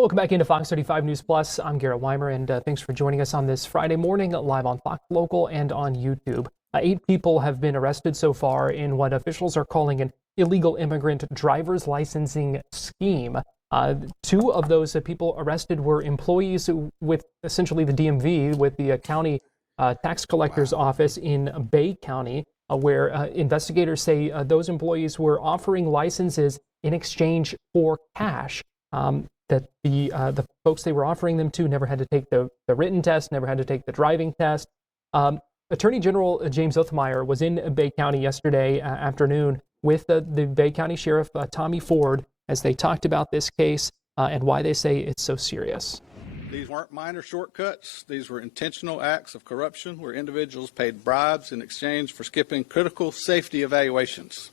Welcome back into Fox 35 News Plus. I'm Garrett Weimer, and thanks for joining us on this Friday morning live on Fox Local and on YouTube. 8 people have been arrested so far in what officials are calling an illegal immigrant driver's licensing scheme. 2 of those people arrested were employees with essentially the DMV, with the county tax collector's office in Bay County, where investigators say those employees were offering licenses in exchange for cash. That the folks they were offering them to never had to take the written test, never had to take the driving test. Attorney General James Othmeyer was in Bay County yesterday afternoon with the Bay County Sheriff Tommy Ford as they talked about this case and why they say it's so serious. These weren't minor shortcuts. These were intentional acts of corruption where individuals paid bribes in exchange for skipping critical safety evaluations.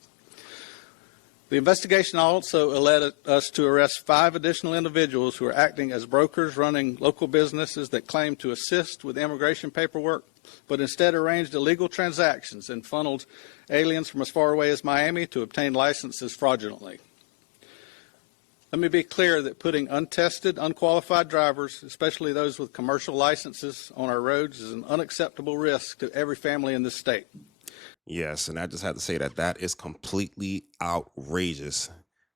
The investigation also led us to arrest 5 additional individuals who are acting as brokers running local businesses that claim to assist with immigration paperwork, but instead arranged illegal transactions and funneled aliens from as far away as Miami to obtain licenses fraudulently. Let me be clear that putting untested, unqualified drivers, especially those with commercial licenses, on our roads is an unacceptable risk to every family in this state. Yes, and I just have to say that is completely outrageous.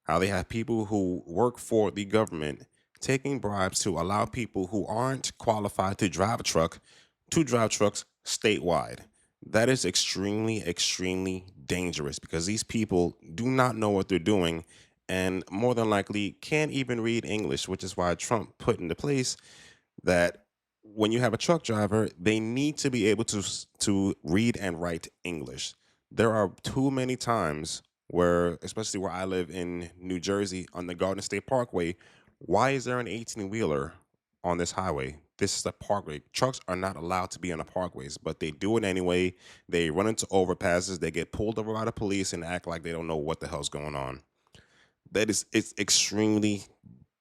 How they have people who work for the government taking bribes to allow people who aren't qualified to drive a truck to drive trucks statewide. That is extremely, extremely dangerous because these people do not know what they're doing and more than likely can't even read English, which is why Trump put into place that when you have a truck driver, they need to be able to read and write English. There are too many times where, especially where I live in New Jersey on the Garden State Parkway, why is there an 18-wheeler on this highway? This is a parkway. Trucks are not allowed to be on the parkways, but they do it anyway. They run into overpasses. They get pulled over by the police and act like they don't know what the hell's going on. It's extremely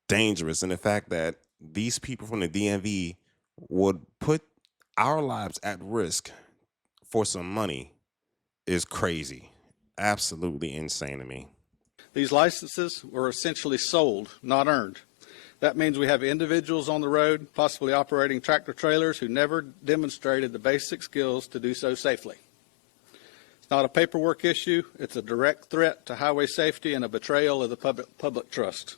dangerous. And the fact that these people from the DMV would put our lives at risk for some money is crazy. Absolutely insane to me. These licenses were essentially sold, not earned. That means we have individuals on the road, possibly operating tractor trailers, who never demonstrated the basic skills to do so safely. It's not a paperwork issue. It's a direct threat to highway safety and a betrayal of the public trust.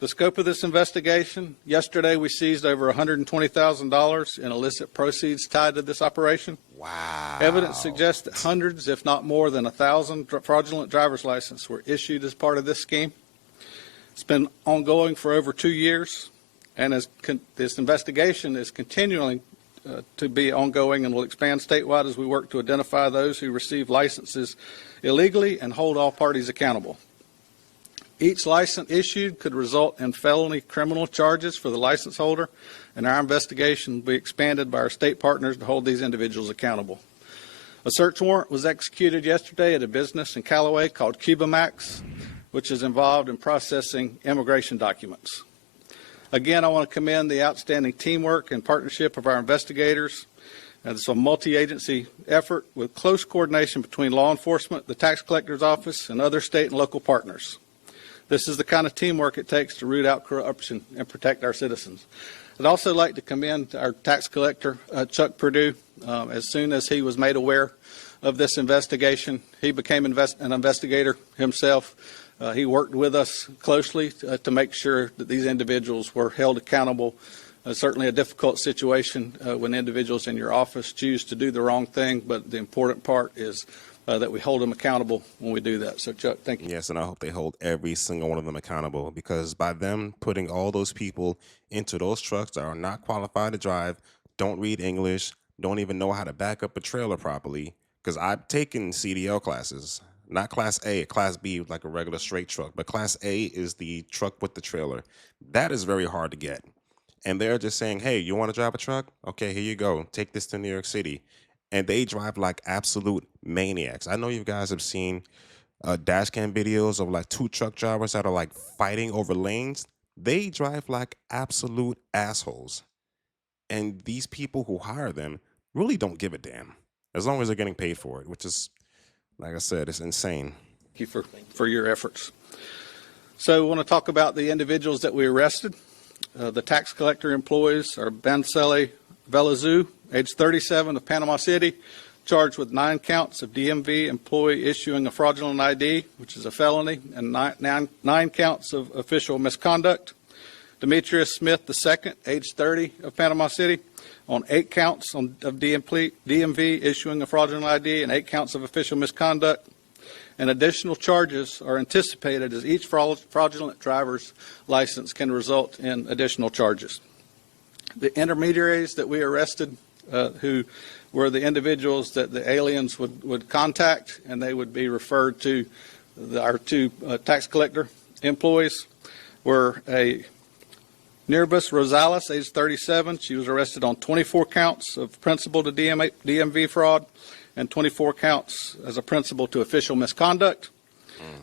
The scope of this investigation: yesterday we seized over $120,000 in illicit proceeds tied to this operation. Wow. Evidence suggests that hundreds, if not more than 1,000 fraudulent driver's licenses were issued as part of this scheme. It's been ongoing for over 2 years, and this investigation is continuing to be ongoing and will expand statewide as we work to identify those who receive licenses illegally and hold all parties accountable. Each license issued could result in felony criminal charges for the license holder, and our investigation will be expanded by our state partners to hold these individuals accountable. A search warrant was executed yesterday at a business in Callaway called Cuba Max, which is involved in processing immigration documents. Again, I want to commend the outstanding teamwork and partnership of our investigators. It's a multi-agency effort with close coordination between law enforcement, the tax collector's office, and other state and local partners. This is the kind of teamwork it takes to root out corruption and protect our citizens. I'd also like to commend our tax collector, Chuck Perdue. As soon as he was made aware of this investigation, he became an investigator himself. He worked with us closely to make sure that these individuals were held accountable. Certainly a difficult situation when individuals in your office choose to do the wrong thing, but the important part is that we hold them accountable when we do that. So, Chuck, thank you. Yes, and I hope they hold every single one of them accountable, because by them putting all those people into those trucks that are not qualified to drive, don't read English, don't even know how to back up a trailer properly, because I've taken CDL classes, not Class A, Class B, like a regular straight truck, but Class A is the truck with the trailer. That is very hard to get. And they're just saying, hey, you want to drive a truck? Okay, here you go. Take this to New York City. And they drive like absolute maniacs. I know you guys have seen dash cam videos of like 2 truck drivers that are like fighting over lanes. They drive like absolute assholes. And these people who hire them really don't give a damn, as long as they're getting paid for it, which is, like I said, it's insane. Thank you for your efforts. So we want to talk about the individuals that we arrested. The tax collector employees are Banseli Velazou, age 37, of Panama City, charged with 9 counts of DMV employee issuing a fraudulent ID, which is a felony, and nine counts of official misconduct. Demetrius Smith II, age 30, of Panama City, on 8 counts of DMV issuing a fraudulent ID and 8 counts of official misconduct. And additional charges are anticipated as each fraudulent driver's license can result in additional charges. The intermediaries that we arrested, who were the individuals that the aliens would contact, and they would be referred to our 2 tax collector employees, were a Nirbus Rosales, age 37. She was arrested on 24 counts of principal to DMV fraud and 24 counts as a principal to official misconduct.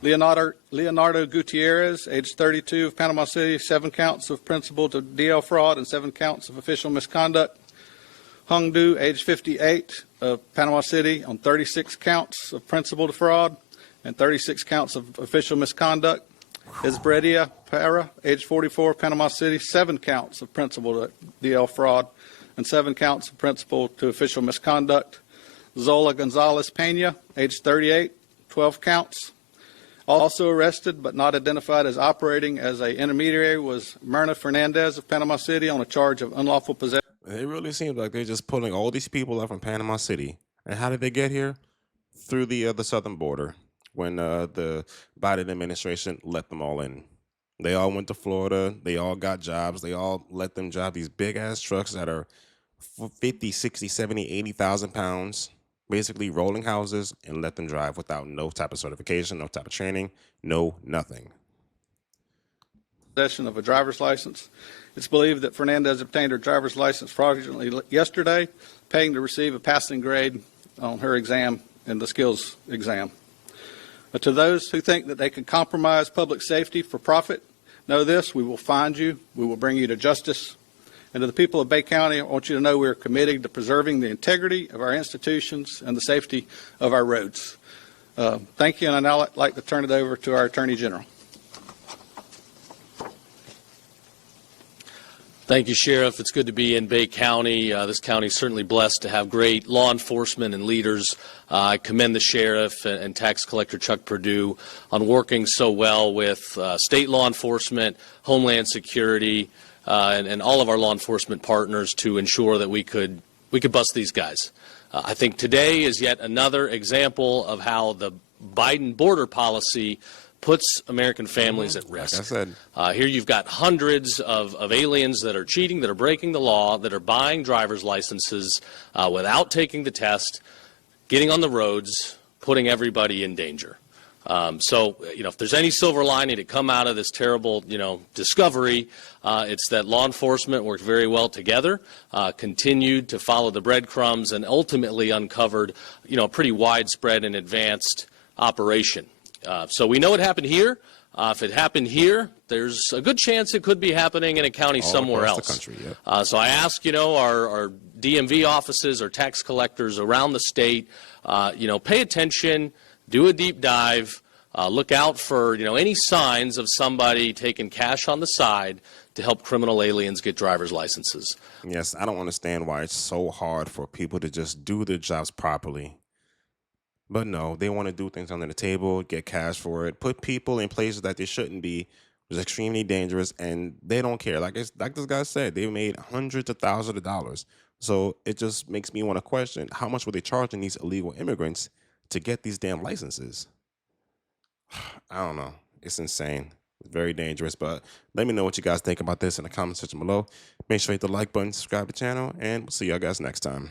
Leonardo Gutierrez, age 32, of Panama City, 7 counts of principal to DL fraud and 7 counts of official misconduct. Hung Du, age 58, of Panama City, on 36 counts of principal to fraud and 36 counts of official misconduct. Esbredia Para, age 44, Panama City, 7 counts of principal to DL fraud and 7 counts of principal to official misconduct. Zola Gonzalez Pena, age 38, 12 counts. Also arrested but not identified as operating as an intermediary was Myrna Fernandez of Panama City on a charge of unlawful possession. It really seems like they're just pulling all these people up from Panama City. And how did they get here? Through the southern border, when the Biden administration let them all in. They all went to Florida. They all got jobs. They all let them drive these big-ass trucks that are 50, 60, 70, 80,000 pounds, basically rolling houses, and let them drive without no type of certification, no type of training, no nothing. Possession of a driver's license. It's believed that Fernandez obtained her driver's license fraudulently yesterday, paying to receive a passing grade on her exam and the skills exam. To those who think that they can compromise public safety for profit, know this: we will find you, we will bring you to justice. And to the people of Bay County, I want you to know we are committed to preserving the integrity of our institutions and the safety of our roads. Thank you, and I'd now like to turn it over to our Attorney General. Thank you, Sheriff. It's good to be in Bay County. This county is certainly blessed to have great law enforcement and leaders. I commend the Sheriff and Tax Collector Chuck Perdue on working so well with state law enforcement, Homeland Security, and all of our law enforcement partners to ensure that we could bust these guys. I think today is yet another example of how the Biden border policy puts American families at risk. Like I said. Here you've got hundreds of aliens that are cheating, that are breaking the law, that are buying driver's licenses without taking the test, getting on the roads, putting everybody in danger. So, if there's any silver lining to come out of this terrible, discovery, it's that law enforcement worked very well together, continued to follow the breadcrumbs, and ultimately uncovered, a pretty widespread and advanced operation. So we know it happened here. If it happened here, there's a good chance it could be happening in a county somewhere else. The country, yeah. So I ask, our DMV offices or tax collectors around the state, pay attention, do a deep dive, look out for, any signs of somebody taking cash on the side to help criminal aliens get driver's licenses. Yes, I don't understand why it's so hard for people to just do their jobs properly. But no, they want to do things under the table, get cash for it, put people in places that they shouldn't be, which is extremely dangerous, and they don't care. Like this guy said, they made hundreds of thousands of dollars. So it just makes me want to question, how much were they charging these illegal immigrants to get these damn licenses? I don't know. It's insane. It's very dangerous. But let me know what you guys think about this in the comment section below. Make sure you hit the like button, subscribe to the channel, and we'll see y'all guys next time.